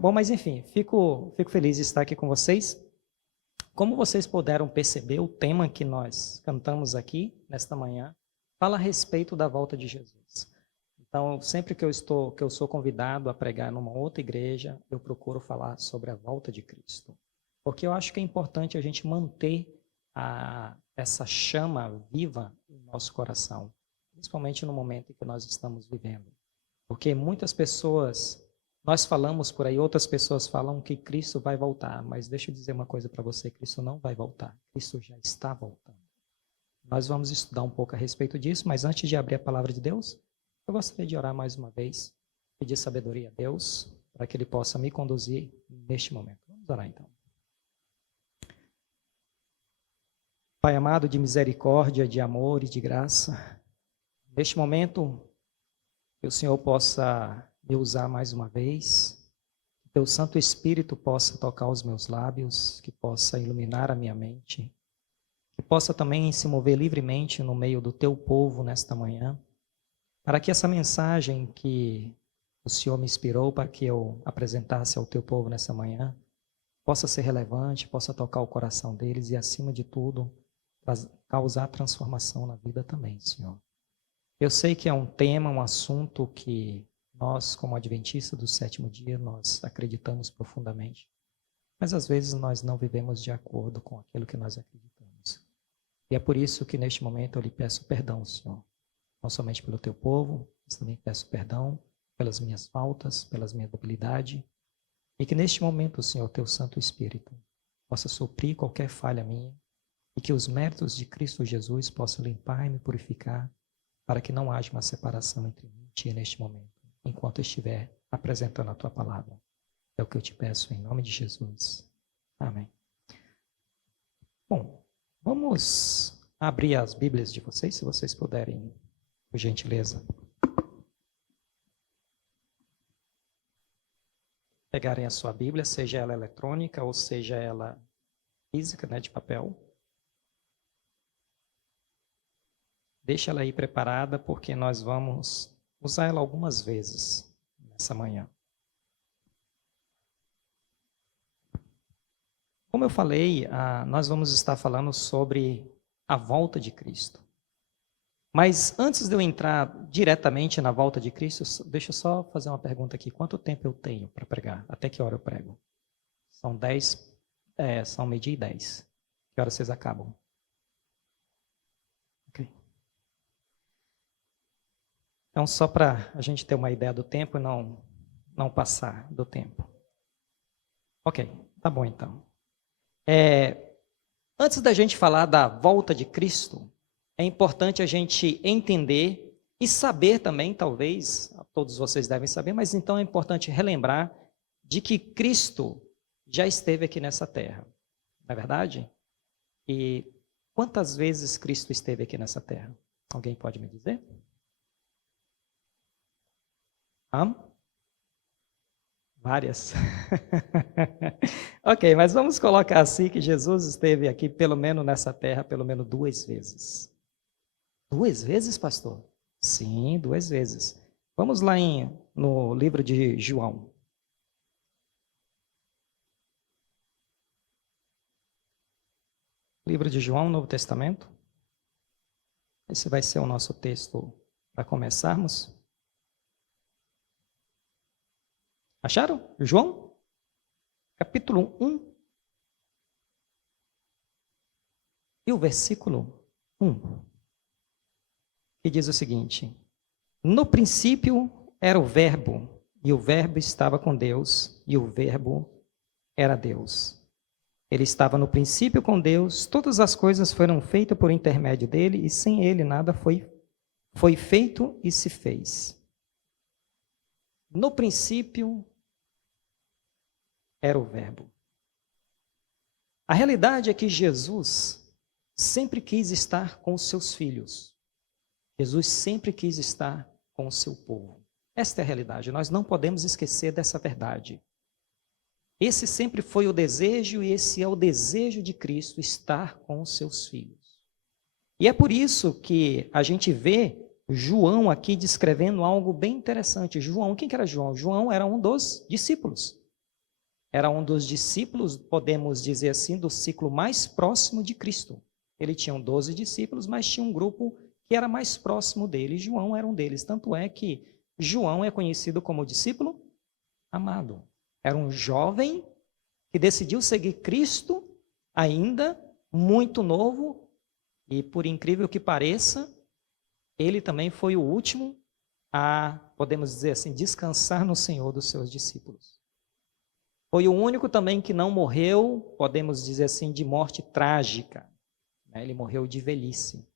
Bom, mas enfim, fico feliz de estar aqui com vocês. Como vocês puderam perceber, o tema que nós cantamos aqui nesta manhã fala a respeito da volta de Jesus. Então, sempre que eu sou convidado a pregar numa outra igreja, eu procuro falar sobre a volta de Cristo. Porque eu acho que é importante a gente manter essa chama viva no nosso coração, principalmente no momento em que nós estamos vivendo. Porque muitas pessoas, nós falamos por aí, outras pessoas falam que Cristo vai voltar, mas deixa eu dizer uma coisa para você, Cristo não vai voltar, Cristo já está voltando. Nós vamos estudar um pouco a respeito disso, mas antes de abrir a palavra de Deus, eu gostaria de orar mais uma vez, pedir sabedoria a Deus, para que Ele possa me conduzir neste momento. Vamos orar então. Pai amado, de misericórdia, de amor e de graça, neste momento, que o Senhor possa me usar mais uma vez, que Teu Santo Espírito possa tocar os meus lábios, que possa iluminar a minha mente, que possa também se mover livremente no meio do Teu povo nesta manhã, para que essa mensagem que o Senhor me inspirou para que eu apresentasse ao Teu povo nessa manhã, possa ser relevante, possa tocar o coração deles e, acima de tudo, causar transformação na vida também, Senhor. Eu sei que é um tema, um assunto que nós, como adventistas do sétimo dia, nós acreditamos profundamente. Mas às vezes nós não vivemos de acordo com aquilo que nós acreditamos. E é por isso que neste momento eu lhe peço perdão, Senhor. Não somente pelo teu povo, mas também peço perdão pelas minhas faltas, pelas minhas debilidades. E que neste momento, Senhor, teu Santo Espírito possa suprir qualquer falha minha e que os méritos de Cristo Jesus possam limpar e me purificar, para que não haja uma separação entre mim e ti neste momento, enquanto eu estiver apresentando a tua palavra. É o que eu te peço em nome de Jesus. Amém. Bom, vamos abrir as Bíblias de vocês, se vocês puderem, por gentileza. Pegarem a sua Bíblia, seja ela eletrônica ou seja ela física, de papel. Deixa ela aí preparada, porque nós vamos usar ela algumas vezes nessa manhã. Como eu falei, nós vamos estar falando sobre a volta de Cristo. Mas antes de eu entrar diretamente na volta de Cristo, deixa eu só fazer uma pergunta aqui. Quanto tempo eu tenho para pregar? Até que hora eu prego? São meio-dia e 10. Que hora vocês acabam? Ok. Então, só para a gente ter uma ideia do tempo e não passar do tempo. Ok, tá bom então. Antes da gente falar da volta de Cristo, é importante a gente entender e saber também, talvez, todos vocês devem saber, mas então é importante relembrar de que Cristo já esteve aqui nessa terra, não é verdade? E quantas vezes Cristo esteve aqui nessa terra? Alguém pode me dizer? Várias. Ok, mas vamos colocar assim que Jesus esteve aqui pelo menos nessa terra, pelo menos 2 vezes. 2 vezes, pastor? Sim, 2 vezes. Vamos lá no livro de João. Livro de João, Novo Testamento. Esse vai ser o nosso texto para começarmos. Acharam? João, capítulo 1 e o versículo 1, que diz o seguinte: no princípio era o Verbo, e o Verbo estava com Deus, e o Verbo era Deus. Ele estava no princípio com Deus, todas as coisas foram feitas por intermédio dele, e sem ele nada foi feito e se fez. No princípio era o Verbo. A realidade é que Jesus sempre quis estar com os seus filhos. Jesus sempre quis estar com o seu povo. Esta é a realidade, nós não podemos esquecer dessa verdade. Esse sempre foi o desejo e esse é o desejo de Cristo, estar com os seus filhos. E é por isso que a gente vê João aqui descrevendo algo bem interessante. João, quem que era João? João era um dos discípulos. era um dos discípulos, podemos dizer assim, do ciclo mais próximo de Cristo. Ele tinha 12 discípulos, mas tinha um grupo que era mais próximo dele. João era um deles. Tanto é que João é conhecido como discípulo amado. Era um jovem que decidiu seguir Cristo, ainda muito novo, e por incrível que pareça, ele também foi o último a, podemos dizer assim, descansar no Senhor dos seus discípulos. Foi o único também que não morreu, podemos dizer assim, de morte trágica. Ele morreu de velhice.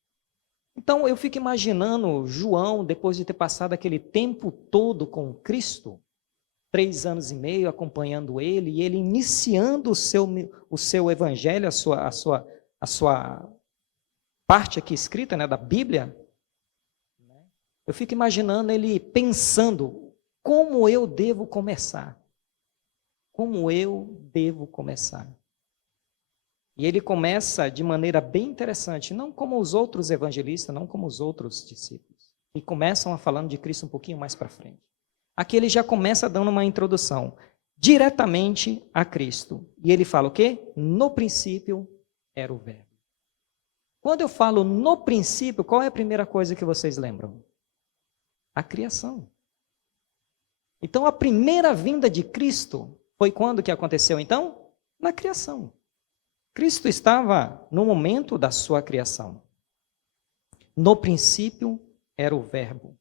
Então, eu fico imaginando João, depois de ter passado aquele tempo todo com Cristo, 3 anos e meio acompanhando ele, e ele iniciando o seu evangelho, a sua parte aqui escrita, né, da Bíblia. Eu fico imaginando ele pensando, como eu devo começar? Como eu devo começar? E ele começa de maneira bem interessante, não como os outros evangelistas, não como os outros discípulos. E começam a falando de Cristo um pouquinho mais para frente. Aqui ele já começa dando uma introdução diretamente a Cristo. E ele fala o quê? No princípio era o Verbo. Quando eu falo no princípio, qual é a primeira coisa que vocês lembram? A criação. Então a primeira vinda de Cristo foi quando que aconteceu então? Na criação. Cristo estava no momento da sua criação. No princípio era o Verbo.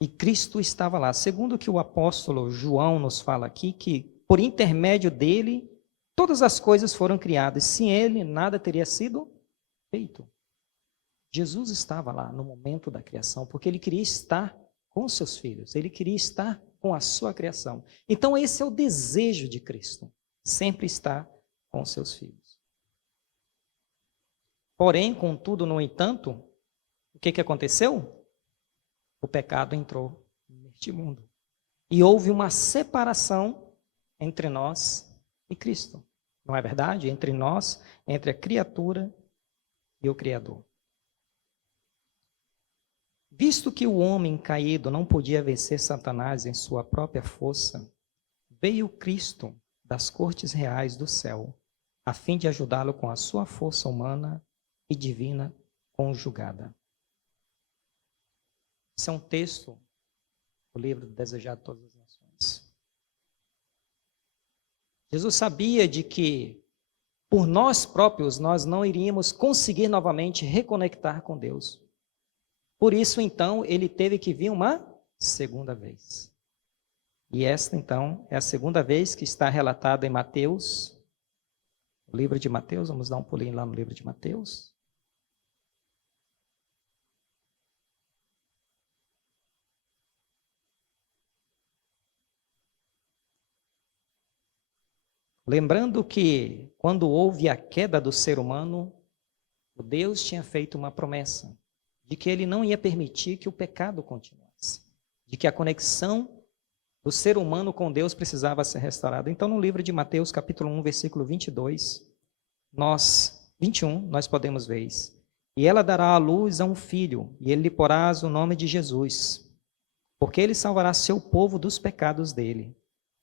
E Cristo estava lá. Segundo o que o apóstolo João nos fala aqui, que por intermédio dele, todas as coisas foram criadas. Sem ele, nada teria sido feito. Jesus estava lá no momento da criação, porque ele queria estar com seus filhos. Ele queria estar com a sua criação. Então esse é o desejo de Cristo. Sempre estar com seus filhos. Porém, contudo, no entanto, o que aconteceu? O pecado entrou neste mundo. E houve uma separação entre nós e Cristo. Não é verdade? Entre nós, entre a criatura e o Criador. Visto que o homem caído não podia vencer Satanás em sua própria força, veio Cristo das cortes reais do céu, a fim de ajudá-lo com a sua força humana e divina conjugada. Esse é um texto do livro Desejado de Todas as Nações. Jesus sabia de que, por nós próprios, nós não iríamos conseguir novamente reconectar com Deus. Por isso, então, ele teve que vir uma segunda vez. E esta, então, é a segunda vez que está relatada em Mateus, o livro de Mateus. Vamos dar um pulinho lá no livro de Mateus. Lembrando que, quando houve a queda do ser humano, Deus tinha feito uma promessa de que ele não ia permitir que o pecado continuasse, de que a conexão do ser humano com Deus precisava ser restaurada. Então, no livro de Mateus, capítulo 1, versículo 21, nós podemos ver isso. E ela dará à luz a um filho, e ele lhe porás o nome de Jesus, porque ele salvará seu povo dos pecados dele.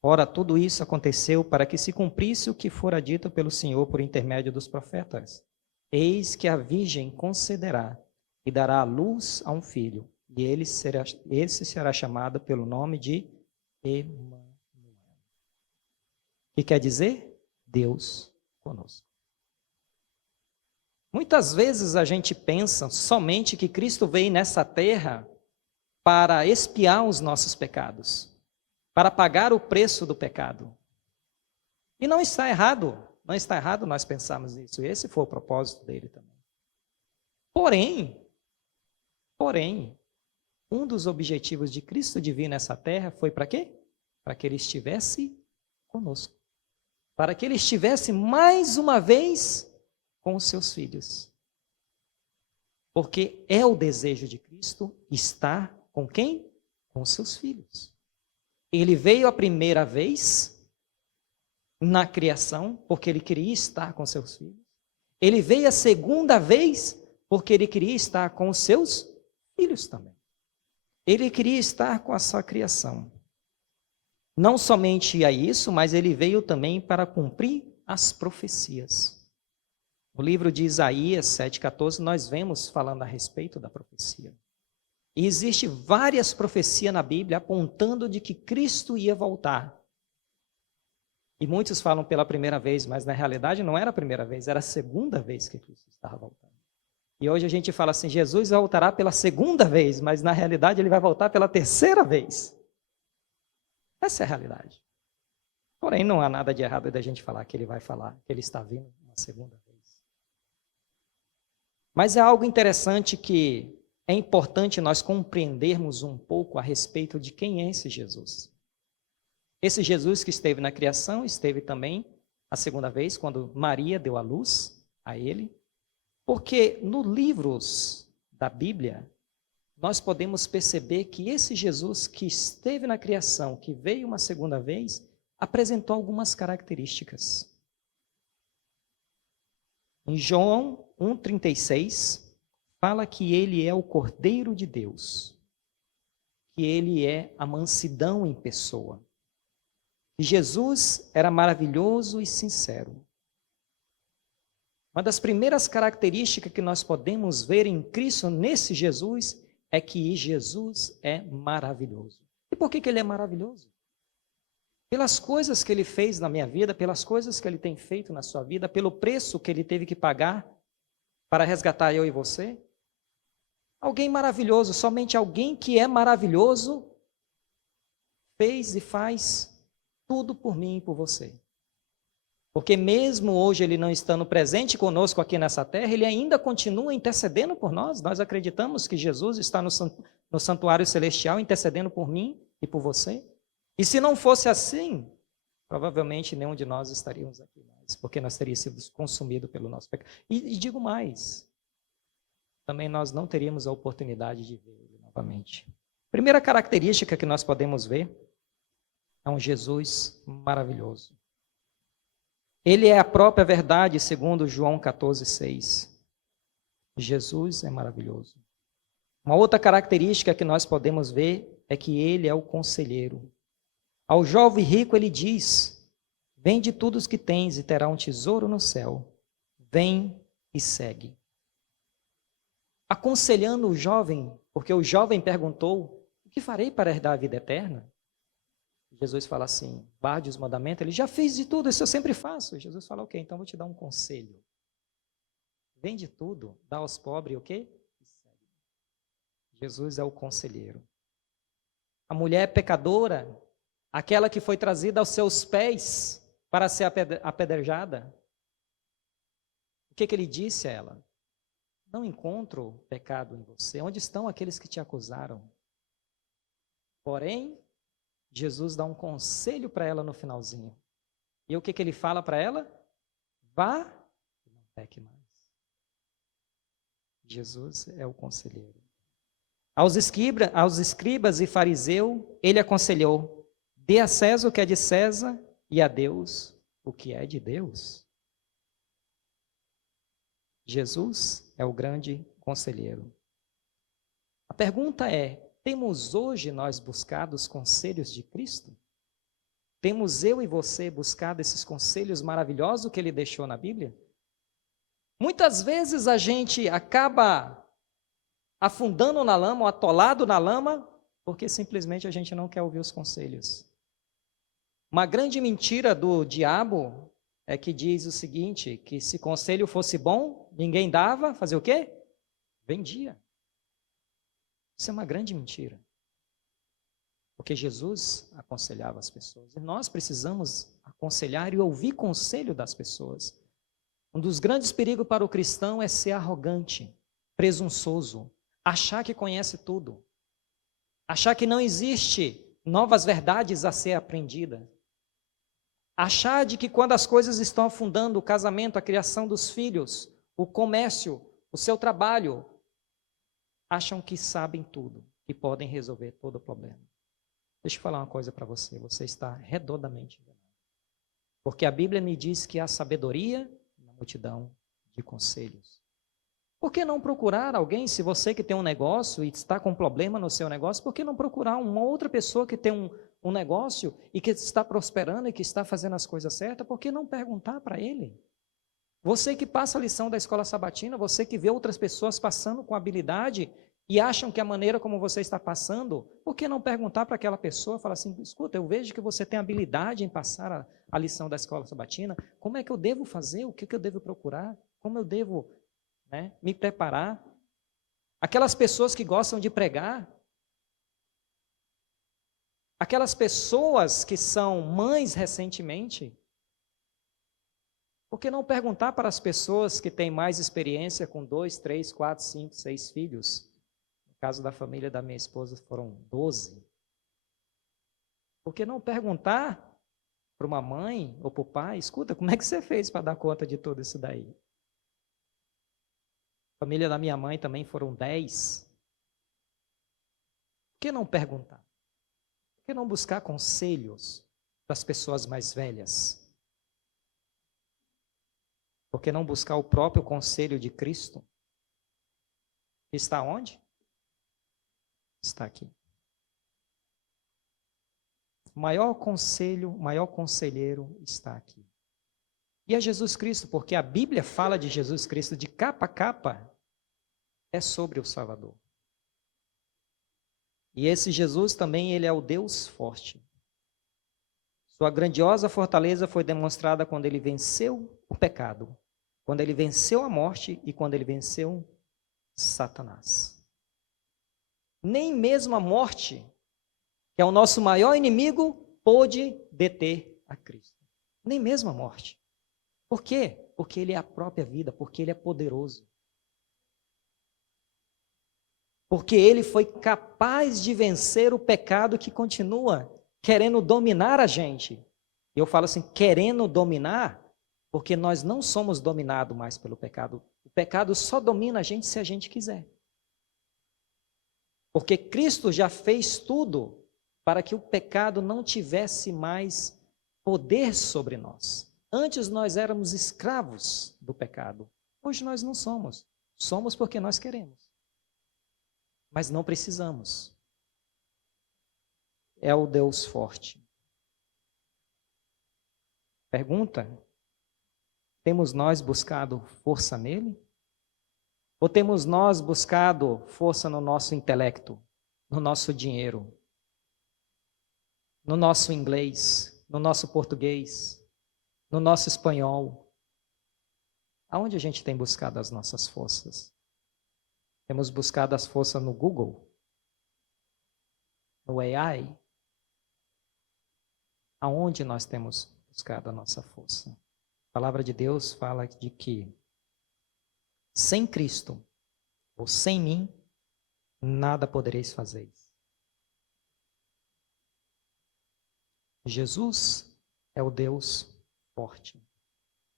Ora, tudo isso aconteceu para que se cumprisse o que fora dito pelo Senhor por intermédio dos profetas. Eis que a virgem concederá e dará à luz a um filho, e esse será chamado pelo nome de Emanuel. O que quer dizer? Deus conosco. Muitas vezes a gente pensa somente que Cristo veio nessa terra para expiar os nossos pecados, para pagar o preço do pecado. E não está errado nós pensarmos nisso. Esse foi o propósito dele também. Porém, um dos objetivos de Cristo de vir nessa terra foi para quê? Para que ele estivesse conosco. Para que ele estivesse mais uma vez com os seus filhos. Porque é o desejo de Cristo estar com quem? Com os seus filhos. Ele veio a primeira vez na criação, porque ele queria estar com seus filhos. Ele veio a segunda vez, porque ele queria estar com os seus filhos também. Ele queria estar com a sua criação. Não somente a isso, mas ele veio também para cumprir as profecias. No livro de Isaías 7,14, nós vemos falando a respeito da profecia. E existe várias profecias na Bíblia apontando de que Cristo ia voltar. E muitos falam pela primeira vez, mas na realidade não era a primeira vez, era a segunda vez que Cristo estava voltando. E hoje a gente fala assim, Jesus voltará pela segunda vez, mas na realidade ele vai voltar pela terceira vez. Essa é a realidade. Porém, não há nada de errado da gente falar que ele vai falar, que ele está vindo uma segunda vez. Mas é algo interessante que é importante nós compreendermos um pouco a respeito de quem é esse Jesus. Esse Jesus que esteve na criação, esteve também a segunda vez, quando Maria deu a luz a ele. Porque nos livros da Bíblia, nós podemos perceber que esse Jesus que esteve na criação, que veio uma segunda vez, apresentou algumas características. Em João 1,36, fala que ele é o Cordeiro de Deus, que ele é a mansidão em pessoa. E Jesus era maravilhoso e sincero. Uma das primeiras características que nós podemos ver em Cristo, nesse Jesus, é que Jesus é maravilhoso. E por que ele é maravilhoso? Pelas coisas que ele fez na minha vida, pelas coisas que ele tem feito na sua vida, pelo preço que ele teve que pagar para resgatar eu e você. Alguém maravilhoso, somente alguém que é maravilhoso, fez e faz tudo por mim e por você. Porque mesmo hoje ele não estando presente conosco aqui nessa terra, ele ainda continua intercedendo por nós. Nós acreditamos que Jesus está no santuário celestial intercedendo por mim e por você. E se não fosse assim, provavelmente nenhum de nós estaríamos aqui mais, porque nós teríamos sido consumidos pelo nosso pecado. E digo mais, também nós não teríamos a oportunidade de ver ele novamente. Primeira característica que nós podemos ver é um Jesus maravilhoso. Ele é a própria verdade, segundo João 14,6. Jesus é maravilhoso. Uma outra característica que nós podemos ver é que ele é o conselheiro. Ao jovem rico ele diz, vende tudo o que tens e terá um tesouro no céu. Vem e segue. Aconselhando o jovem, porque o jovem perguntou, o que farei para herdar a vida eterna? Jesus fala assim, guarde os mandamentos. Ele já fez de tudo, isso eu sempre faço. Jesus fala, ok, então vou te dar um conselho. Vende tudo, dá aos pobres, o quê? Jesus é o conselheiro. A mulher pecadora, aquela que foi trazida aos seus pés para ser apedrejada. O que ele disse a ela? Não encontro pecado em você. Onde estão aqueles que te acusaram? Porém, Jesus dá um conselho para ela no finalzinho. E o que ele fala para ela? Vá e não peque mais. Jesus é o conselheiro. Aos escribas e fariseus, ele aconselhou, dê a César o que é de César e a Deus o que é de Deus. Jesus é o grande conselheiro. A pergunta é, temos hoje nós buscado os conselhos de Cristo? Temos eu e você buscado esses conselhos maravilhosos que ele deixou na Bíblia? Muitas vezes a gente acaba afundando na lama ou atolado na lama porque simplesmente a gente não quer ouvir os conselhos. Uma grande mentira do diabo é que diz o seguinte, que se conselho fosse bom, ninguém dava, fazia o quê? Vendia. Isso é uma grande mentira. Porque Jesus aconselhava as pessoas. E nós precisamos aconselhar e ouvir conselho das pessoas. Um dos grandes perigos para o cristão é ser arrogante, presunçoso, achar que conhece tudo. Achar que não existe novas verdades a ser aprendidas. Achar de que quando as coisas estão afundando, o casamento, a criação dos filhos, o comércio, o seu trabalho, acham que sabem tudo e podem resolver todo o problema. Deixa eu falar uma coisa para você, você está redondamente enganado. Porque a Bíblia me diz que há sabedoria na multidão de conselhos. Por que não procurar alguém, se você que tem um negócio e está com problema no seu negócio, por que não procurar uma outra pessoa que tem um negócio e que está prosperando e que está fazendo as coisas certas, por que não perguntar para ele? Você que passa a lição da escola sabatina, você que vê outras pessoas passando com habilidade e acham que a maneira como você está passando, por que não perguntar para aquela pessoa, falar assim, escuta, eu vejo que você tem habilidade em passar a lição da escola sabatina, como é que eu devo fazer, o que eu devo procurar, como eu devo, me preparar? Aquelas pessoas que gostam de pregar, aquelas pessoas que são mães recentemente, por que não perguntar para as pessoas que têm mais experiência com 2, 3, 4, 5, 6 filhos? No caso da família da minha esposa foram 12. Por que não perguntar para uma mãe ou para o pai, escuta, como é que você fez para dar conta de tudo isso daí? A família da minha mãe também foram 10. Por que não perguntar? Por que não buscar conselhos das pessoas mais velhas? Por que não buscar o próprio conselho de Cristo? Está onde? Está aqui. O maior conselho, o maior conselheiro está aqui. E é Jesus Cristo, porque a Bíblia fala de Jesus Cristo de capa a capa, é sobre o Salvador. E esse Jesus também, ele é o Deus forte. Sua grandiosa fortaleza foi demonstrada quando ele venceu o pecado, quando ele venceu a morte e quando ele venceu Satanás. Nem mesmo a morte, que é o nosso maior inimigo, pôde deter a Cristo. Nem mesmo a morte. Por quê? Porque ele é a própria vida, porque ele é poderoso. Porque ele foi capaz de vencer o pecado que continua querendo dominar a gente. E eu falo assim, querendo dominar, porque nós não somos dominados mais pelo pecado. O pecado só domina a gente se a gente quiser. Porque Cristo já fez tudo para que o pecado não tivesse mais poder sobre nós. Antes nós éramos escravos do pecado. Hoje nós não somos. Somos porque nós queremos. Mas não precisamos. É o Deus forte. Pergunta: temos nós buscado força nele? Ou temos nós buscado força no nosso intelecto, no nosso dinheiro, no nosso inglês, no nosso português, no nosso espanhol? Aonde a gente tem buscado as nossas forças? Temos buscado as forças no Google, no AI? Aonde nós temos buscado a nossa força? A palavra de Deus fala de que sem Cristo, ou sem mim, nada podereis fazer. Jesus é o Deus forte.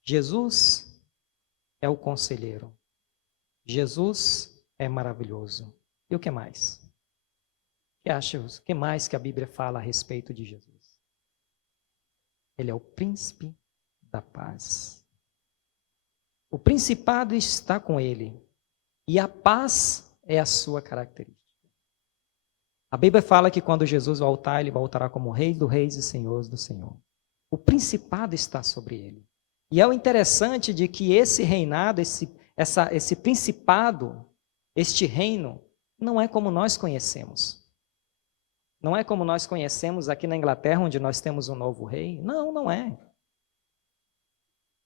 Jesus é o conselheiro. Jesus é maravilhoso. E o que mais? O que mais que a Bíblia fala a respeito de Jesus? Ele é o príncipe da paz. O principado está com ele, e a paz é a sua característica. A Bíblia fala que quando Jesus voltar, ele voltará como Rei dos Reis e Senhor do Senhor. O principado está sobre ele. E é o interessante de que esse reinado, esse principado, este reino, não é como nós conhecemos. Não é como nós conhecemos aqui na Inglaterra, onde nós temos um novo rei. Não, não é.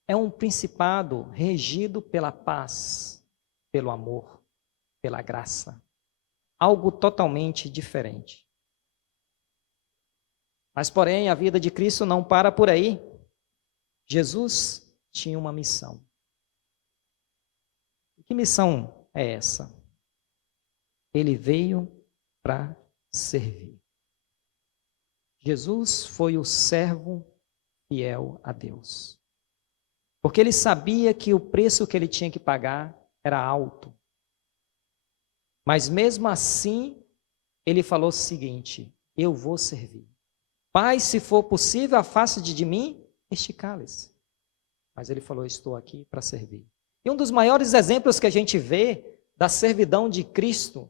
É um principado regido pela paz, pelo amor, pela graça. Algo totalmente diferente. Mas, porém, a vida de Cristo não para por aí. Jesus tinha uma missão. Que missão é essa? Ele veio para servir. Jesus foi o servo fiel a Deus. Porque ele sabia que o preço que ele tinha que pagar era alto. Mas mesmo assim, ele falou o seguinte: eu vou servir. Pai, se for possível, afaste de mim este cálice. Mas ele falou: estou aqui para servir. E um dos maiores exemplos que a gente vê da servidão de Cristo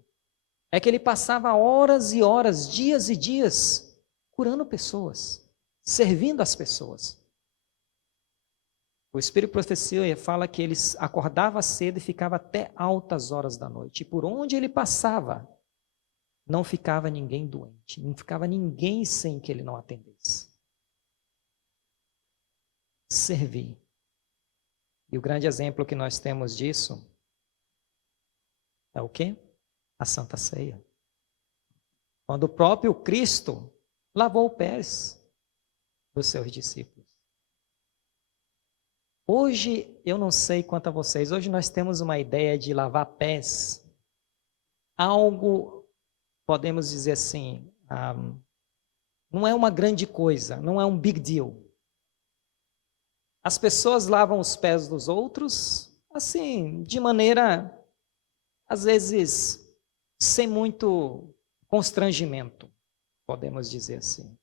é que ele passava horas e horas, dias e dias, curando pessoas, servindo as pessoas. O Espírito de Profecia fala que ele acordava cedo e ficava até altas horas da noite. E por onde ele passava, não ficava ninguém doente, não ficava ninguém sem que ele não atendesse. Servir. E o grande exemplo que nós temos disso é o quê? A Santa Ceia. Quando o próprio Cristo lavou os pés dos seus discípulos. Hoje, eu não sei quanto a vocês, hoje nós temos uma ideia de lavar pés, algo, podemos dizer assim, não é uma grande coisa, não é um big deal. As pessoas lavam os pés dos outros, assim, de maneira, às vezes, sem muito constrangimento, podemos dizer assim.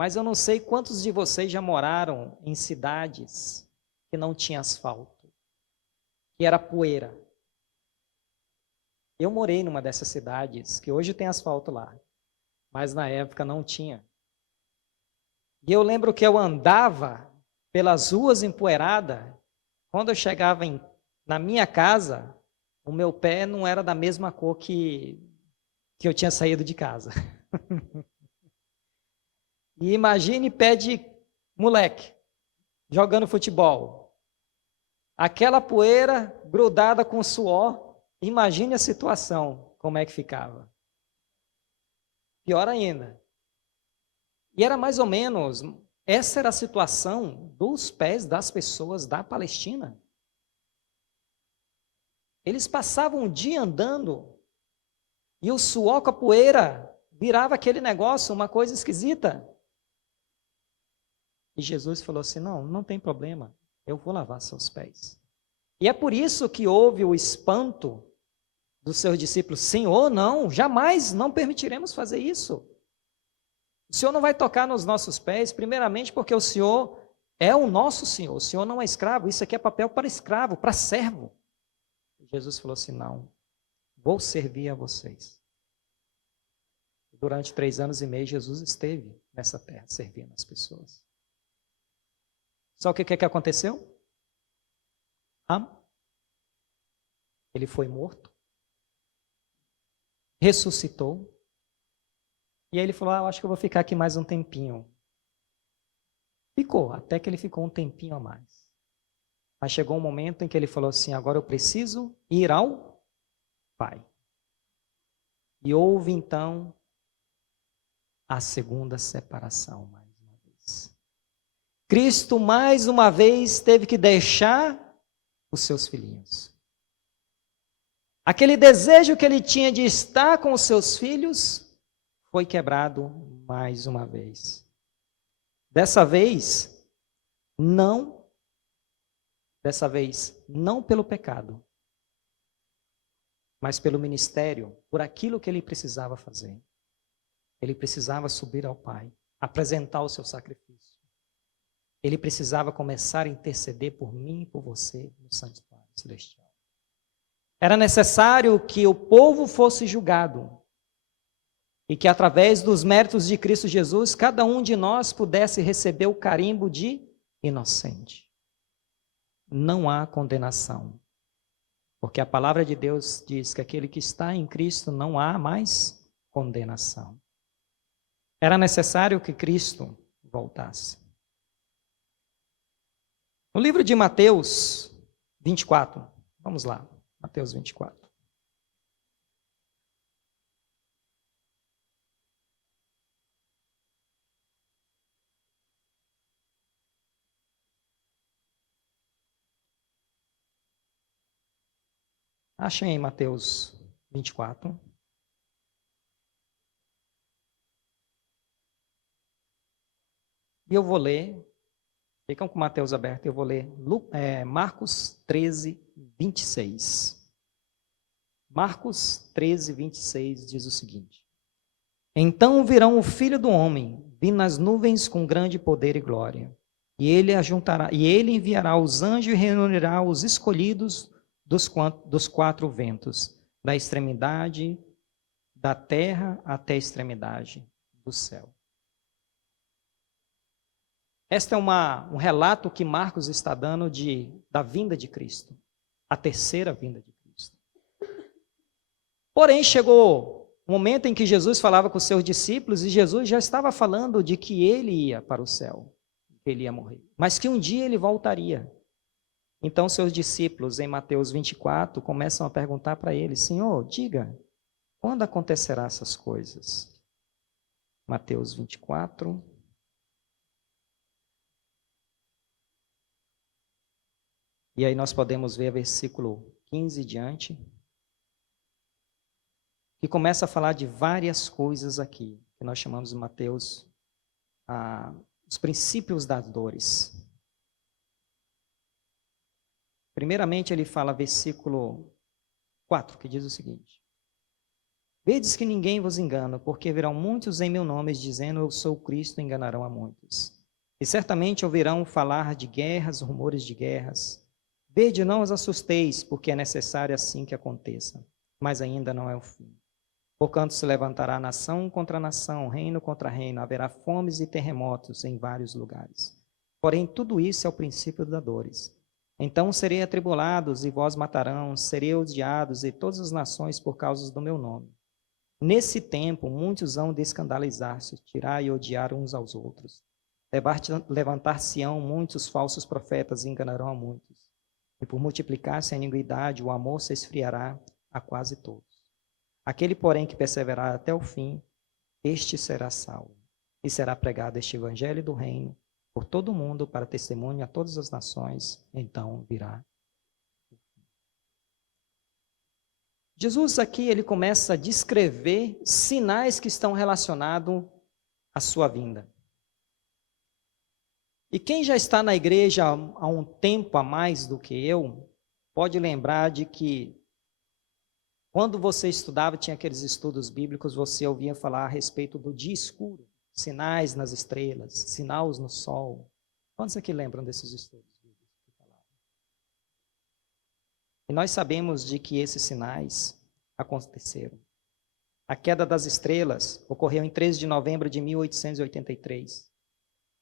Mas eu não sei quantos de vocês já moraram em cidades que não tinha asfalto, que era poeira. Eu morei numa dessas cidades, que hoje tem asfalto lá, mas na época não tinha. E eu lembro que eu andava pelas ruas empoeiradas, quando eu chegava na minha casa, o meu pé não era da mesma cor que eu tinha saído de casa. E imagine pé de moleque, jogando futebol. Aquela poeira grudada com suor, imagine a situação, como é que ficava. Pior ainda. E era mais ou menos, essa era a situação dos pés das pessoas da Palestina. Eles passavam o dia andando e o suor com a poeira virava aquele negócio, uma coisa esquisita. E Jesus falou assim, não tem problema, eu vou lavar seus pés. E é por isso que houve o espanto dos seus discípulos, Senhor, não, jamais, não permitiremos fazer isso. O Senhor não vai tocar nos nossos pés, primeiramente porque o Senhor é o nosso Senhor, o Senhor não é escravo, isso aqui é papel para escravo, para servo. E Jesus falou assim, não, vou servir a vocês. Durante 3 anos e meio, Jesus esteve nessa terra, servindo as pessoas. Só o que aconteceu? Ele foi morto, ressuscitou, e aí ele falou, eu acho que eu vou ficar aqui mais um tempinho. Ficou, até que ele ficou um tempinho a mais. Mas chegou um momento em que ele falou assim, agora eu preciso ir ao Pai. E houve então a segunda separação, mais uma vez. Cristo mais uma vez teve que deixar os seus filhinhos. Aquele desejo que ele tinha de estar com os seus filhos foi quebrado mais uma vez. Dessa vez não pelo pecado, mas pelo ministério, por aquilo que ele precisava fazer. Ele precisava subir ao Pai, apresentar o seu sacrifício. Ele precisava começar a interceder por mim e por você no santuário celestial. Era necessário que o povo fosse julgado e que através dos méritos de Cristo Jesus, cada um de nós pudesse receber o carimbo de inocente. Não há condenação, porque a palavra de Deus diz que aquele que está em Cristo não há mais condenação. Era necessário que Cristo voltasse. No livro de Mateus 24, vamos lá, Mateus 24. Achem aí Mateus 24. E eu vou ler, ficam com Mateus aberto, eu vou ler Marcos 13, 26. Marcos 13, 26 diz o seguinte: Então virão o Filho do Homem, vindo nas nuvens com grande poder e glória. E ele enviará os anjos e reunirá os escolhidos dos 4 ventos, da extremidade da terra até a extremidade do céu. Este é um relato que Marcos está dando da vinda de Cristo, a terceira vinda de Cristo. Porém, chegou o momento em que Jesus falava com os seus discípulos e Jesus já estava falando de que ele ia para o céu, que ele ia morrer, mas que um dia ele voltaria. Então, seus discípulos, em Mateus 24, começam a perguntar para ele: Senhor, diga, quando acontecerá essas coisas? Mateus 24. E aí nós podemos ver versículo 15 diante, que começa a falar de várias coisas aqui, que nós chamamos de Mateus, os princípios das dores. Primeiramente ele fala, versículo 4, que diz o seguinte: Vedes que ninguém vos engana, porque virão muitos em meu nome, dizendo, eu sou Cristo, e enganarão a muitos. E certamente ouvirão falar de guerras, rumores de guerras. Vede, não os assusteis, porque é necessário assim que aconteça, mas ainda não é o fim. Porquanto se levantará nação contra nação, reino contra reino, haverá fomes e terremotos em vários lugares. Porém, tudo isso é o princípio das dores. Então serei atribulados, e vós matarão, serei odiados, e todas as nações por causa do meu nome. Nesse tempo, muitos hão de escandalizar-se, tirar e odiar uns aos outros. Levantar-se-ão muitos falsos profetas e enganarão a muitos. E por multiplicar-se a iniquidade, o amor se esfriará a quase todos. Aquele, porém, que perseverar até o fim, este será salvo. E será pregado este evangelho do reino por todo o mundo para testemunho a todas as nações, então virá. Jesus aqui, ele começa a descrever sinais que estão relacionados à sua vinda. E quem já está na igreja há um tempo a mais do que eu, pode lembrar de que quando você estudava, tinha aqueles estudos bíblicos, você ouvia falar a respeito do dia escuro, sinais nas estrelas, sinais no sol. Quantos aqui lembram desses estudos bíblicos que falavam? E nós sabemos de que esses sinais aconteceram. A queda das estrelas ocorreu em 13 de novembro de 1883.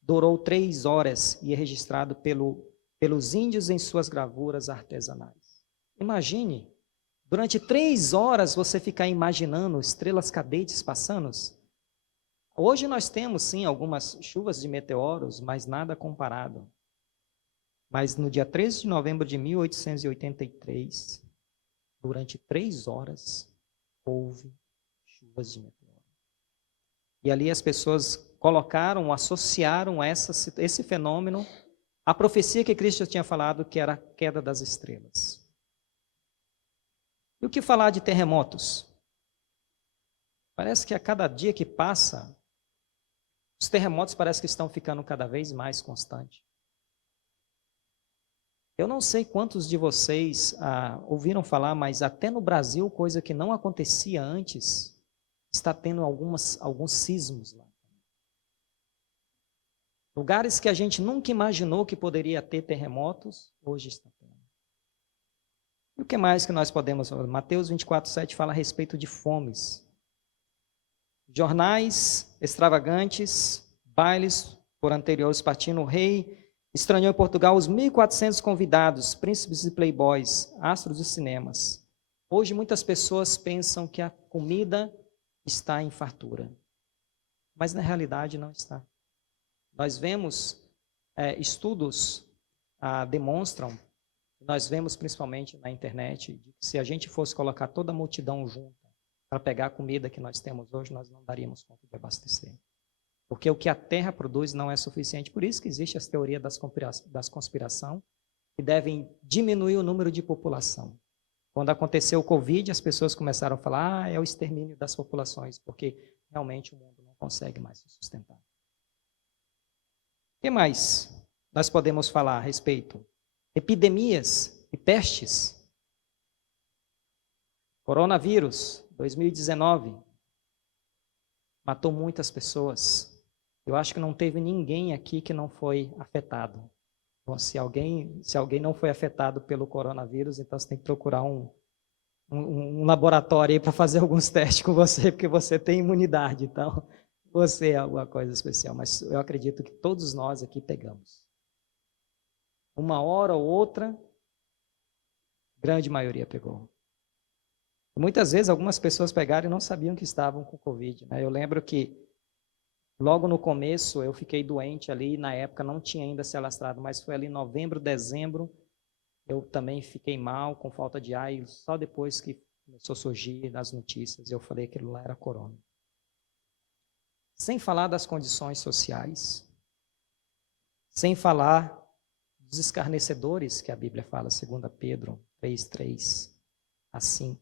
Durou 3 horas e é registrado pelos índios em suas gravuras artesanais. Imagine, durante 3 horas você ficar imaginando estrelas cadentes passando. Hoje nós temos, sim, algumas chuvas de meteoros, mas nada comparado. Mas no dia 13 de novembro de 1883, durante 3 horas, houve chuvas de meteoros. E ali as pessoas associaram esse fenômeno à profecia que Cristo tinha falado, que era a queda das estrelas. E o que falar de terremotos? Parece que a cada dia que passa, os terremotos parece que estão ficando cada vez mais constantes. Eu não sei quantos de vocês ouviram falar, mas até no Brasil, coisa que não acontecia antes, está tendo alguns sismos lá. Lugares que a gente nunca imaginou que poderia ter terremotos, hoje está tendo. E o que mais que nós podemos falar? Mateus 24:7 fala a respeito de fomes. Jornais extravagantes, bailes por anteriores partindo, o rei estranhou em Portugal os 1.400 convidados, príncipes e playboys, astros de cinemas. Hoje muitas pessoas pensam que a comida está em fartura, mas na realidade não está. Nós vemos estudos demonstram, nós vemos principalmente na internet, que se a gente fosse colocar toda a multidão junta para pegar a comida que nós temos hoje, nós não daríamos conta de abastecer. Porque o que a terra produz não é suficiente. Por isso que existe as teorias das conspiração, que devem diminuir o número de população. Quando aconteceu o Covid, as pessoas começaram a falar, é o extermínio das populações, porque realmente o mundo não consegue mais se sustentar. O que mais nós podemos falar a respeito? Epidemias e pestes. Coronavírus, 2019, matou muitas pessoas. Eu acho que não teve ninguém aqui que não foi afetado. Bom, se alguém não foi afetado pelo coronavírus, então você tem que procurar um laboratório aí para fazer alguns testes com você, porque você tem imunidade. Então, você é alguma coisa especial, mas eu acredito que todos nós aqui pegamos. Uma hora ou outra, grande maioria pegou. Muitas vezes algumas pessoas pegaram e não sabiam que estavam com Covid, né? Eu lembro que logo no começo eu fiquei doente ali, na época não tinha ainda se alastrado, mas foi ali em novembro, dezembro, eu também fiquei mal, com falta de ar, e só depois que começou a surgir nas notícias, eu falei que aquilo lá era corona. Sem falar das condições sociais, sem falar dos escarnecedores que a Bíblia fala, 2 Pedro 3, 3-5.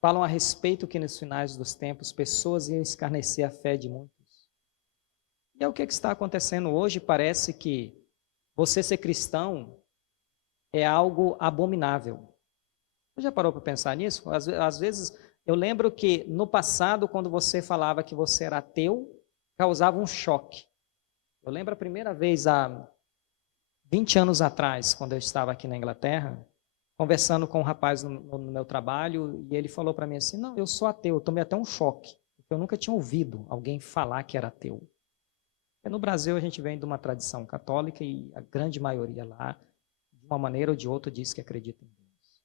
Falam a respeito que nos finais dos tempos pessoas iam escarnecer a fé de muitos. E é o que está acontecendo hoje. Parece que você ser cristão é algo abominável. Você já parou para pensar nisso? Às vezes, eu lembro que no passado, quando você falava que você era ateu, causava um choque. Eu lembro a primeira vez, há 20 anos atrás, quando eu estava aqui na Inglaterra, conversando com um rapaz no meu trabalho, e ele falou para mim assim, não, eu sou ateu, eu tomei até um choque, porque eu nunca tinha ouvido alguém falar que era ateu. Porque no Brasil a gente vem de uma tradição católica e a grande maioria lá, de uma maneira ou de outra, diz que acredita em Deus.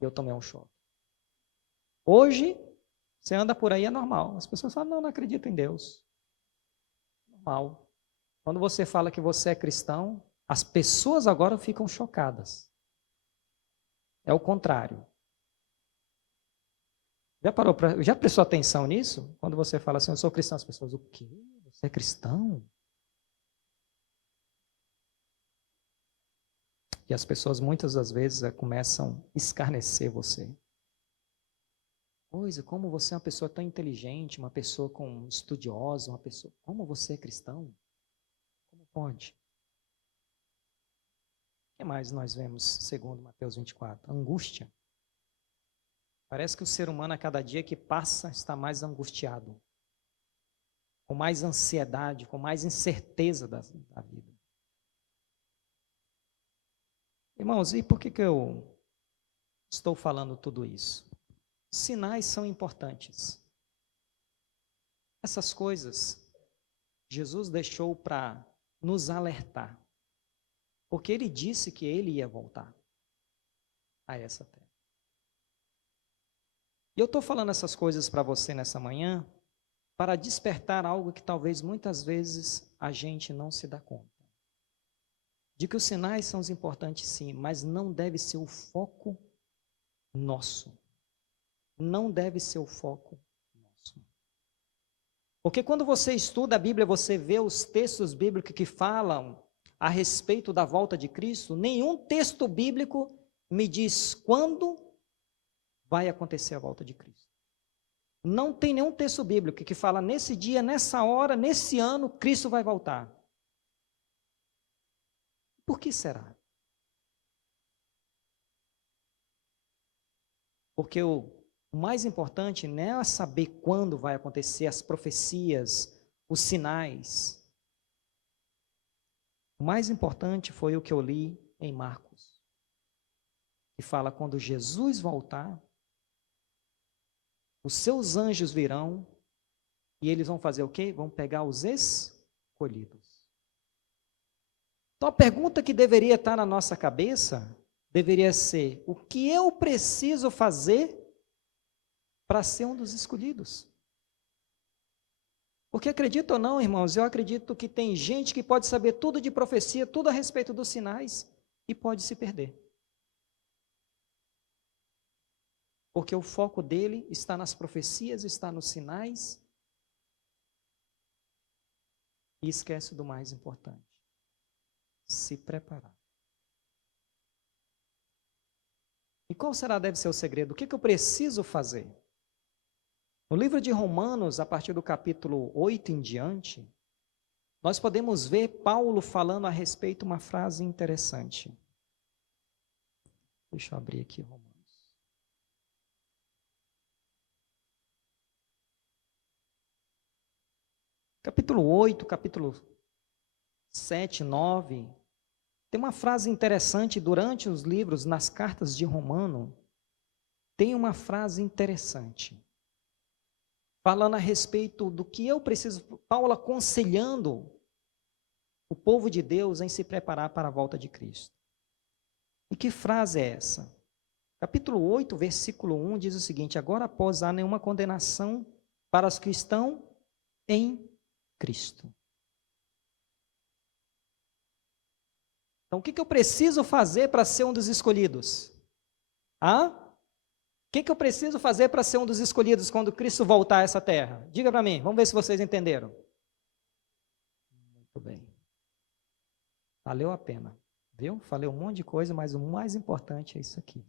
Eu tomei um choque. Hoje, você anda por aí, é normal. As pessoas falam, não, não acredito em Deus. Normal. Quando você fala que você é cristão, as pessoas agora ficam chocadas. É o contrário. Já prestou atenção nisso? Quando você fala assim, eu sou cristão, as pessoas, o quê? Você é cristão? E as pessoas muitas das vezes começam a escarnecer você. Coisa, como você é uma pessoa tão inteligente, uma pessoa estudiosa, uma pessoa, como você é cristão? Como pode? O que mais nós vemos segundo Mateus 24? Angústia. Parece que o ser humano, a cada dia que passa, está mais angustiado, com mais ansiedade, com mais incerteza da vida. Irmãos, e por que eu estou falando tudo isso? Sinais são importantes. Essas coisas, Jesus deixou para nos alertar, porque Ele disse que Ele ia voltar a essa terra. E eu estou falando essas coisas para você nessa manhã, para despertar algo que talvez muitas vezes a gente não se dá conta. De que os sinais são importantes sim, mas não deve ser o foco nosso. Não deve ser o foco nosso. Porque quando você estuda a Bíblia, você vê os textos bíblicos que falam a respeito da volta de Cristo, nenhum texto bíblico me diz quando vai acontecer a volta de Cristo. Não tem nenhum texto bíblico que fala nesse dia, nessa hora, nesse ano, Cristo vai voltar. Por que será? Porque o mais importante não é saber quando vai acontecer as profecias, os sinais. O mais importante foi o que eu li em Marcos, que fala quando Jesus voltar, os seus anjos virão e eles vão fazer o quê? Vão pegar os escolhidos. Então a pergunta que deveria estar na nossa cabeça deveria ser: o que eu preciso fazer para ser um dos escolhidos? Porque acredito ou não, irmãos, eu acredito que tem gente que pode saber tudo de profecia, tudo a respeito dos sinais e pode se perder. Porque o foco dele está nas profecias, está nos sinais e esquece do mais importante: se preparar. E qual deve ser o segredo? O que eu preciso fazer? No livro de Romanos, a partir do capítulo 8 em diante, nós podemos ver Paulo falando a respeito de uma frase interessante. Deixa eu abrir aqui Romanos. Capítulo 8, capítulo 7, 9, tem uma frase interessante durante os livros, nas cartas de Romano, tem uma frase interessante. falando a respeito do que eu preciso, Paulo aconselhando o povo de Deus em se preparar para a volta de Cristo. E que frase é essa? Capítulo 8, versículo 1 diz o seguinte: agora, após há nenhuma condenação para os que estão em Cristo. Então, o que eu preciso fazer para ser um dos escolhidos? O que eu preciso fazer para ser um dos escolhidos quando Cristo voltar a essa terra? Diga para mim, vamos ver se vocês entenderam. Muito bem. Valeu a pena, viu? Falei um monte de coisa, mas o mais importante é isso aqui.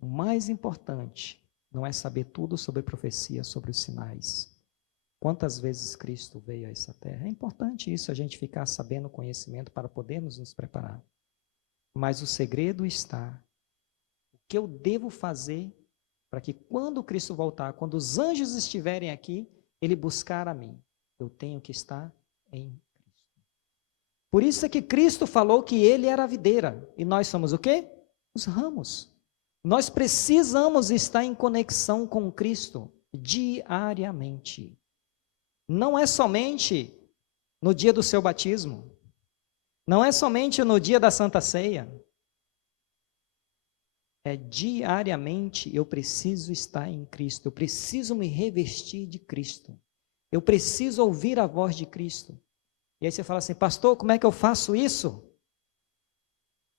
O mais importante não é saber tudo sobre profecia, sobre os sinais. Quantas vezes Cristo veio a essa terra? É importante isso, a gente ficar sabendo o conhecimento para podermos nos preparar. Mas o segredo está, o que eu devo fazer para que quando Cristo voltar, quando os anjos estiverem aqui, Ele buscar a mim. Eu tenho que estar em Cristo. Por isso é que Cristo falou que Ele era a videira. E nós somos o quê? Os ramos. Nós precisamos estar em conexão com Cristo diariamente. Não é somente no dia do seu batismo. Não é somente no dia da Santa Ceia. É diariamente eu preciso estar em Cristo. Eu preciso me revestir de Cristo. Eu preciso ouvir a voz de Cristo. E aí você fala assim, pastor, como é que eu faço isso?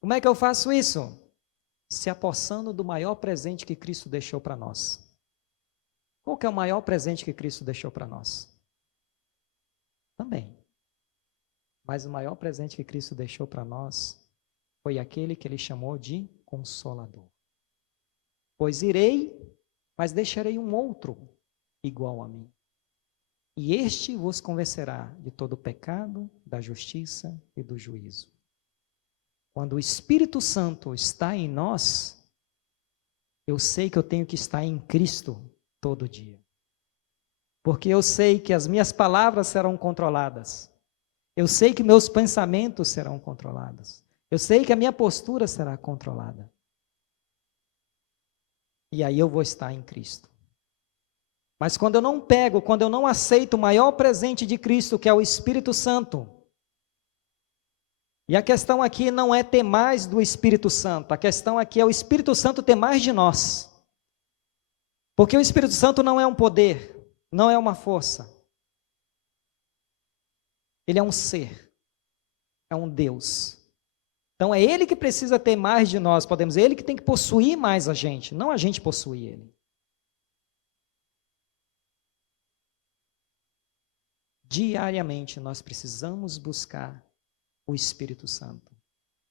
Como é que eu faço isso? Se apossando do maior presente que Cristo deixou para nós. Qual que é o maior presente que Cristo deixou para nós? Também. Mas o maior presente que Cristo deixou para nós foi aquele que Ele chamou de Consolador. Pois irei, mas deixarei um outro igual a mim. E este vos convencerá de todo o pecado, da justiça e do juízo. Quando o Espírito Santo está em nós, eu sei que eu tenho que estar em Cristo todo dia. Porque eu sei que as minhas palavras serão controladas. Eu sei que meus pensamentos serão controlados. Eu sei que a minha postura será controlada. E aí eu vou estar em Cristo. Mas quando eu não pego, quando eu não aceito o maior presente de Cristo, que é o Espírito Santo, e a questão aqui não é ter mais do Espírito Santo, a questão aqui é o Espírito Santo ter mais de nós. Porque o Espírito Santo não é um poder, não é uma força. Ele é um ser, é um Deus. Então é Ele que precisa ter mais de nós, podemos dizer, Ele que tem que possuir mais a gente, não a gente possuir Ele. Diariamente nós precisamos buscar o Espírito Santo,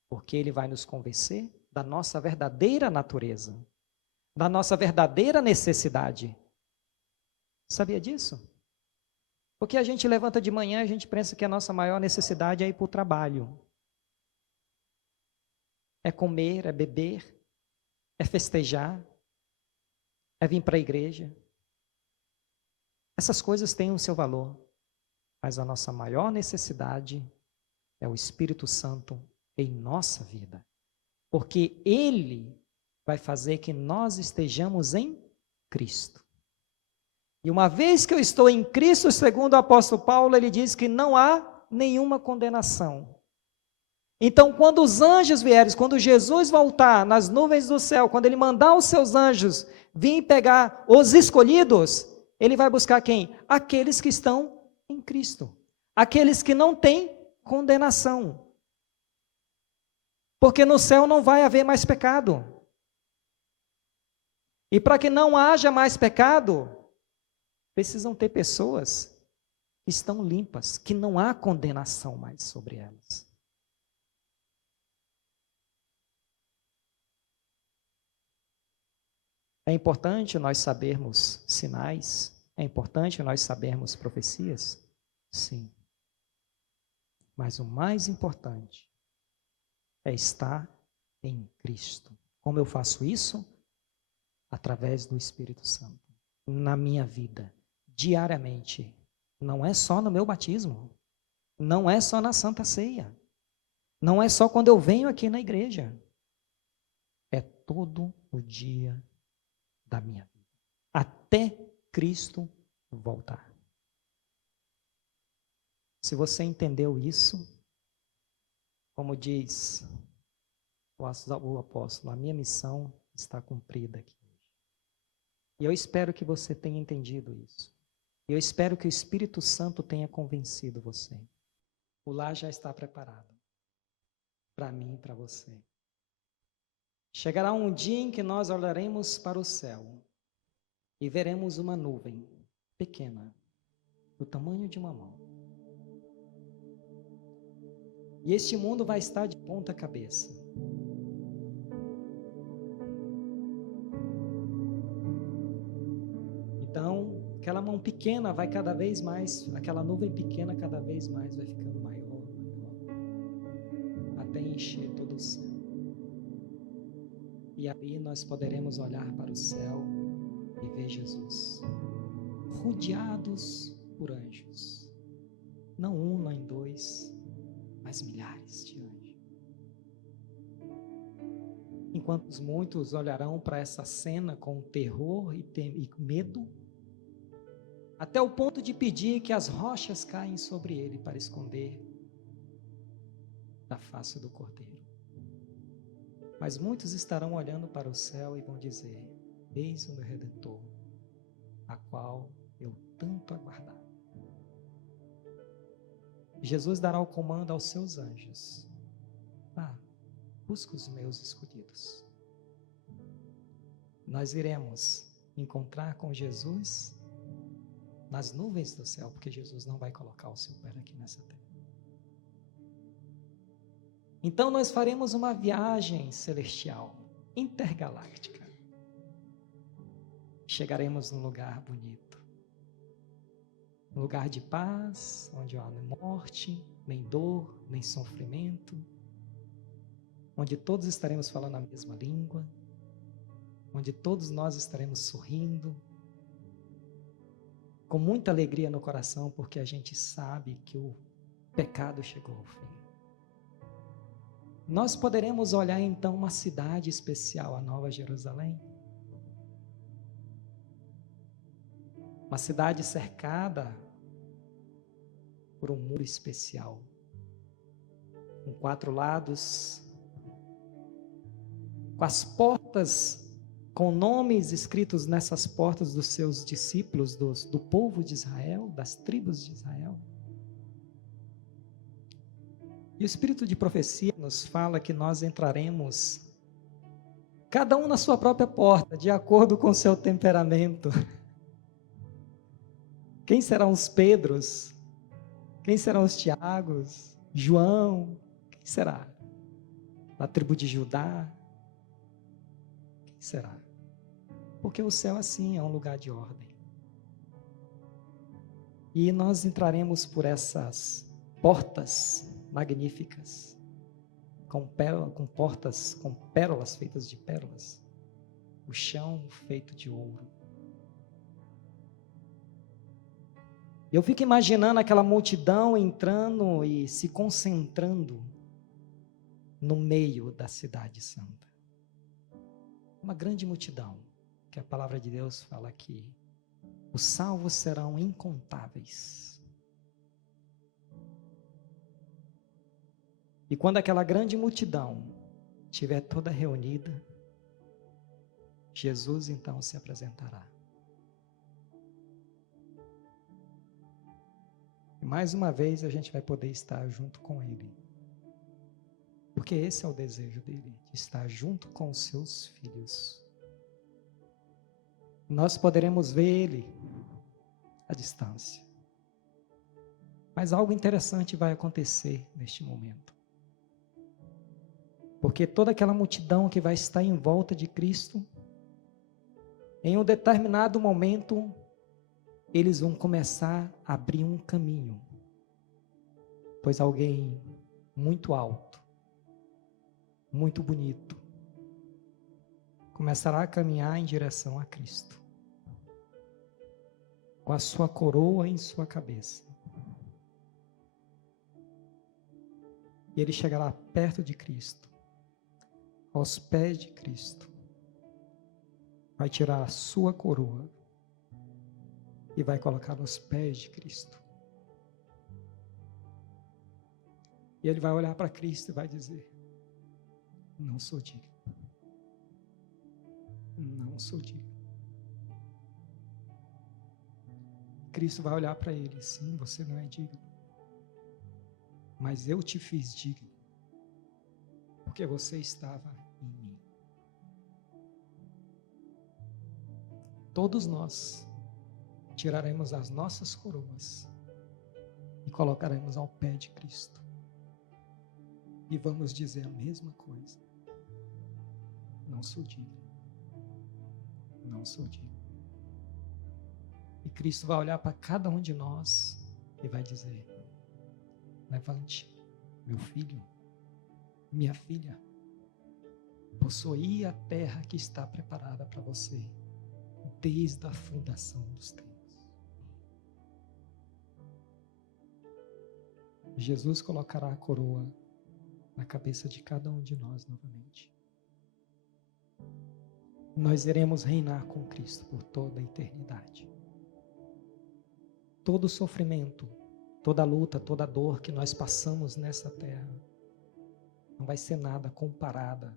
porque Ele vai nos convencer da nossa verdadeira natureza, da nossa verdadeira necessidade. Sabia disso? Porque a gente levanta de manhã e a gente pensa que a nossa maior necessidade é ir para o trabalho. É comer, é beber, é festejar, é vir para a igreja. Essas coisas têm o seu valor, mas a nossa maior necessidade é o Espírito Santo em nossa vida. Porque Ele vai fazer que nós estejamos em Cristo. E uma vez que eu estou em Cristo, segundo o apóstolo Paulo, ele diz que não há nenhuma condenação. Então, quando os anjos vierem, quando Jesus voltar nas nuvens do céu, quando Ele mandar os seus anjos vir pegar os escolhidos, Ele vai buscar quem? Aqueles que estão em Cristo. Aqueles que não têm condenação. Porque no céu não vai haver mais pecado. E para que não haja mais pecado, precisam ter pessoas que estão limpas, que não há condenação mais sobre elas. É importante nós sabermos sinais, é importante nós sabermos profecias? Sim. Mas o mais importante é estar em Cristo. Como eu faço isso? Através do Espírito Santo. Na minha vida, diariamente. Não é só no meu batismo. Não é só na Santa Ceia. Não é só quando eu venho aqui na igreja. É todo o dia da minha vida, até Cristo voltar. Se você entendeu isso, como diz o apóstolo, a minha missão está cumprida aqui. E eu espero que você tenha entendido isso. Eu espero que o Espírito Santo tenha convencido você. O lar já está preparado para mim e para você. Chegará um dia em que nós olharemos para o céu e veremos uma nuvem pequena, do tamanho de uma mão. E este mundo vai estar de ponta cabeça. Então, aquela mão pequena vai cada vez mais, aquela nuvem pequena cada vez mais vai ficando maior, até encher todo o céu. E ali nós poderemos olhar para o céu e ver Jesus, rodeados por anjos. Não um, nem dois, mas milhares de anjos. Enquanto muitos olharão para essa cena com terror e medo, até o ponto de pedir que as rochas caem sobre ele para esconder da face do Cordeiro. Mas muitos estarão olhando para o céu e vão dizer: eis o meu Redentor, a qual eu tanto aguardava. Jesus dará o comando aos seus anjos: busca os meus escolhidos. Nós iremos encontrar com Jesus nas nuvens do céu, porque Jesus não vai colocar o seu pé aqui nessa terra. Então nós faremos uma viagem celestial, intergaláctica. Chegaremos num lugar bonito, um lugar de paz, onde não há nem morte, nem dor, nem sofrimento, onde todos estaremos falando a mesma língua, onde todos nós estaremos sorrindo, com muita alegria no coração, porque a gente sabe que o pecado chegou ao fim. Nós poderemos olhar então uma cidade especial, a Nova Jerusalém. Uma cidade cercada por um muro especial, com 4 lados, com as portas, com nomes escritos nessas portas dos seus discípulos, do povo de Israel, das tribos de Israel. E o Espírito de profecia nos fala que nós entraremos, cada um na sua própria porta, de acordo com o seu temperamento. Quem serão os Pedros? Quem serão os Tiagos? João? Quem será? Da tribo de Judá? Quem será? Porque o céu assim é um lugar de ordem. E nós entraremos por essas portas magníficas, com portas com pérolas feitas de pérolas, o chão feito de ouro. Eu fico imaginando aquela multidão entrando e se concentrando no meio da cidade santa. Uma grande multidão, que a palavra de Deus fala aqui. Os salvos serão incontáveis. E quando aquela grande multidão estiver toda reunida, Jesus então se apresentará. E mais uma vez a gente vai poder estar junto com Ele. Porque esse é o desejo dele, de estar junto com os seus filhos. Nós poderemos ver Ele à distância. Mas algo interessante vai acontecer neste momento. Porque toda aquela multidão que vai estar em volta de Cristo, em um determinado momento, eles vão começar a abrir um caminho. Pois alguém muito alto, muito bonito, começará a caminhar em direção a Cristo, com a sua coroa em sua cabeça. E ele chegará perto de Cristo, aos pés de Cristo, vai tirar a sua coroa e vai colocar nos pés de Cristo. E ele vai olhar para Cristo e vai dizer: não sou digno. Não sou digno. Cristo vai olhar para ele: sim, você não é digno, mas eu te fiz digno, porque você estava em mim. Todos nós tiraremos as nossas coroas e colocaremos ao pé de Cristo. E vamos dizer a mesma coisa: não sou digno. Não sou digno. E Cristo vai olhar para cada um de nós e vai dizer: levante, meu filho, minha filha, possuí a terra que está preparada para você desde a fundação dos tempos. Jesus colocará a coroa na cabeça de cada um de nós novamente. Nós iremos reinar com Cristo por toda a eternidade. Todo sofrimento, toda luta, toda dor que nós passamos nessa terra não vai ser nada comparada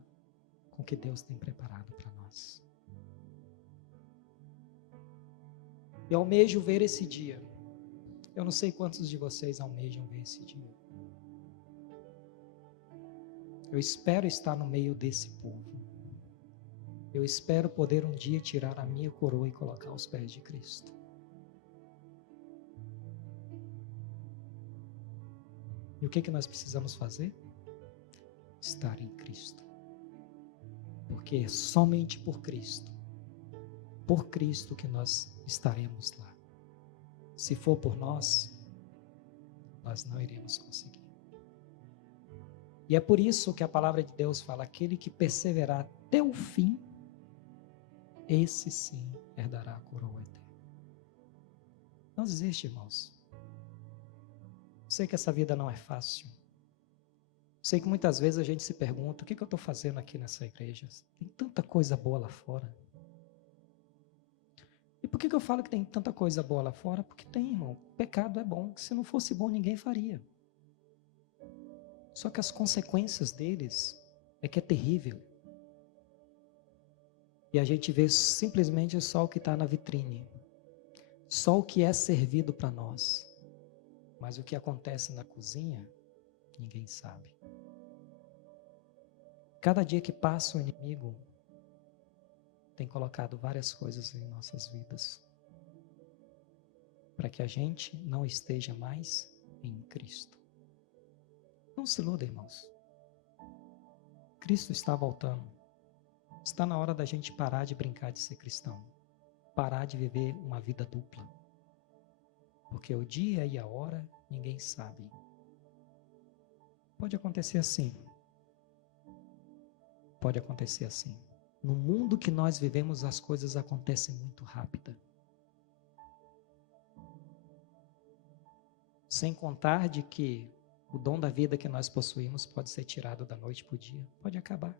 com o que Deus tem preparado para nós. Eu almejo ver esse dia. Eu não sei quantos de vocês almejam ver esse dia. Eu espero estar no meio desse povo. Eu espero poder um dia tirar a minha coroa e colocar aos pés de Cristo. E o que nós precisamos fazer? Estar em Cristo. Porque é somente por Cristo que nós estaremos lá. Se for por nós não iremos conseguir. E é por isso que a palavra de Deus fala: aquele que perseverar até o fim, esse sim herdará a coroa eterna. Não desiste, irmãos. Sei que essa vida não é fácil. Sei que muitas vezes a gente se pergunta: o que eu estou fazendo aqui nessa igreja? Tem tanta coisa boa lá fora. E por que eu falo que tem tanta coisa boa lá fora? Porque tem, irmão. Pecado é bom. Se não fosse bom, ninguém faria. Só que as consequências deles é que é terrível. E a gente vê simplesmente só o que está na vitrine. Só o que é servido para nós. Mas o que acontece na cozinha, ninguém sabe. Cada dia que passa, o inimigo tem colocado várias coisas em nossas vidas, para que a gente não esteja mais em Cristo. Não se iluda, irmãos. Cristo está voltando. Está na hora da gente parar de brincar de ser cristão. Parar de viver uma vida dupla. Porque o dia e a hora, ninguém sabe. Pode acontecer assim. Pode acontecer assim. No mundo que nós vivemos, as coisas acontecem muito rápido. Sem contar de que o dom da vida que nós possuímos pode ser tirado da noite para o dia. Pode acabar.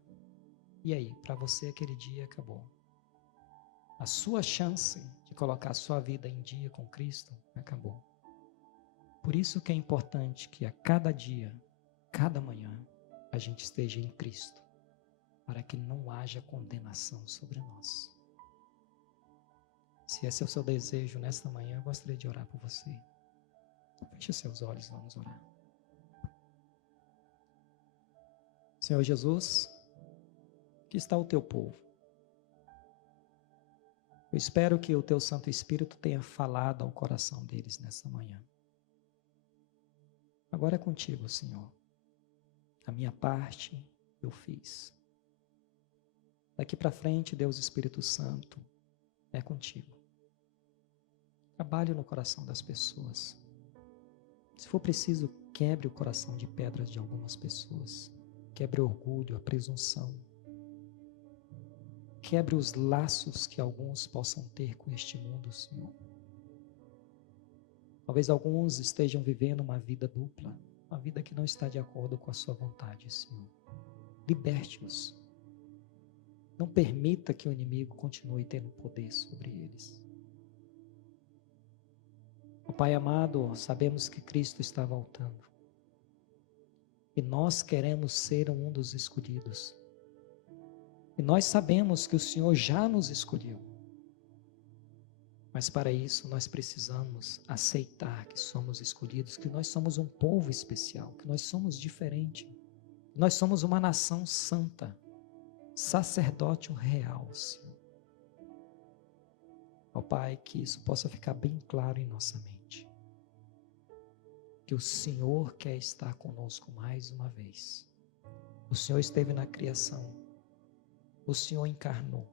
E aí, para você aquele dia acabou. A sua chance de colocar a sua vida em dia com Cristo acabou. Por isso que é importante que a cada dia, cada manhã, a gente esteja em Cristo, para que não haja condenação sobre nós. Se esse é o seu desejo nesta manhã, eu gostaria de orar por você. Feche seus olhos, vamos orar. Senhor Jesus, aqui está o teu povo. Eu espero que o teu Santo Espírito tenha falado ao coração deles nessa manhã. Agora é contigo, Senhor. A minha parte eu fiz. Daqui para frente, Deus Espírito Santo, é contigo. Trabalhe no coração das pessoas. Se for preciso, quebre o coração de pedras de algumas pessoas. Quebre o orgulho, a presunção. Quebre os laços que alguns possam ter com este mundo, Senhor. Talvez alguns estejam vivendo uma vida dupla, uma vida que não está de acordo com a sua vontade, Senhor. Liberte-os. Não permita que o inimigo continue tendo poder sobre eles. Ó Pai amado, sabemos que Cristo está voltando. E nós queremos ser um dos escolhidos. E nós sabemos que o Senhor já nos escolheu. Mas para isso nós precisamos aceitar que somos escolhidos, que nós somos um povo especial, que nós somos diferente. Nós somos uma nação santa, sacerdócio real, Senhor. Ó Pai, que isso possa ficar bem claro em nossa mente. Que o Senhor quer estar conosco mais uma vez. O Senhor esteve na criação. O Senhor encarnou.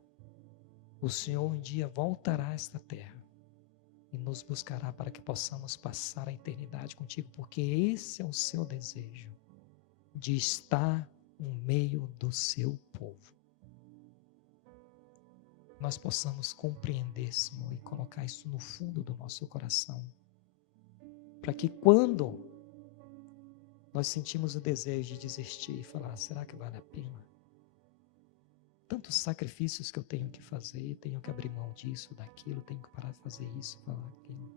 O Senhor um dia voltará a esta terra e nos buscará para que possamos passar a eternidade contigo, porque esse é o seu desejo, de estar no meio do seu povo. Nós possamos compreender, Senhor, e colocar isso no fundo do nosso coração, para que quando nós sentimos o desejo de desistir e falar, será que vale a pena? Tantos sacrifícios que eu tenho que fazer, tenho que abrir mão disso, daquilo, tenho que parar de fazer isso, falar aquilo.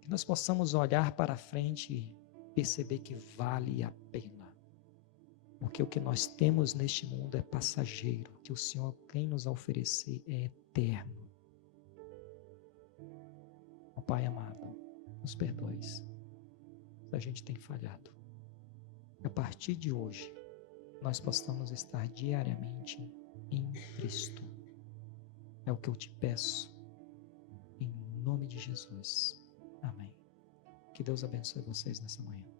Que nós possamos olhar para frente e perceber que vale a pena. Porque o que nós temos neste mundo é passageiro, o que o Senhor tem nos a oferecer é eterno. Ó Pai amado, nos perdoe se a gente tem falhado. A partir de hoje, nós possamos estar diariamente em Cristo. É o que eu te peço, em nome de Jesus. Amém. Que Deus abençoe vocês nessa manhã.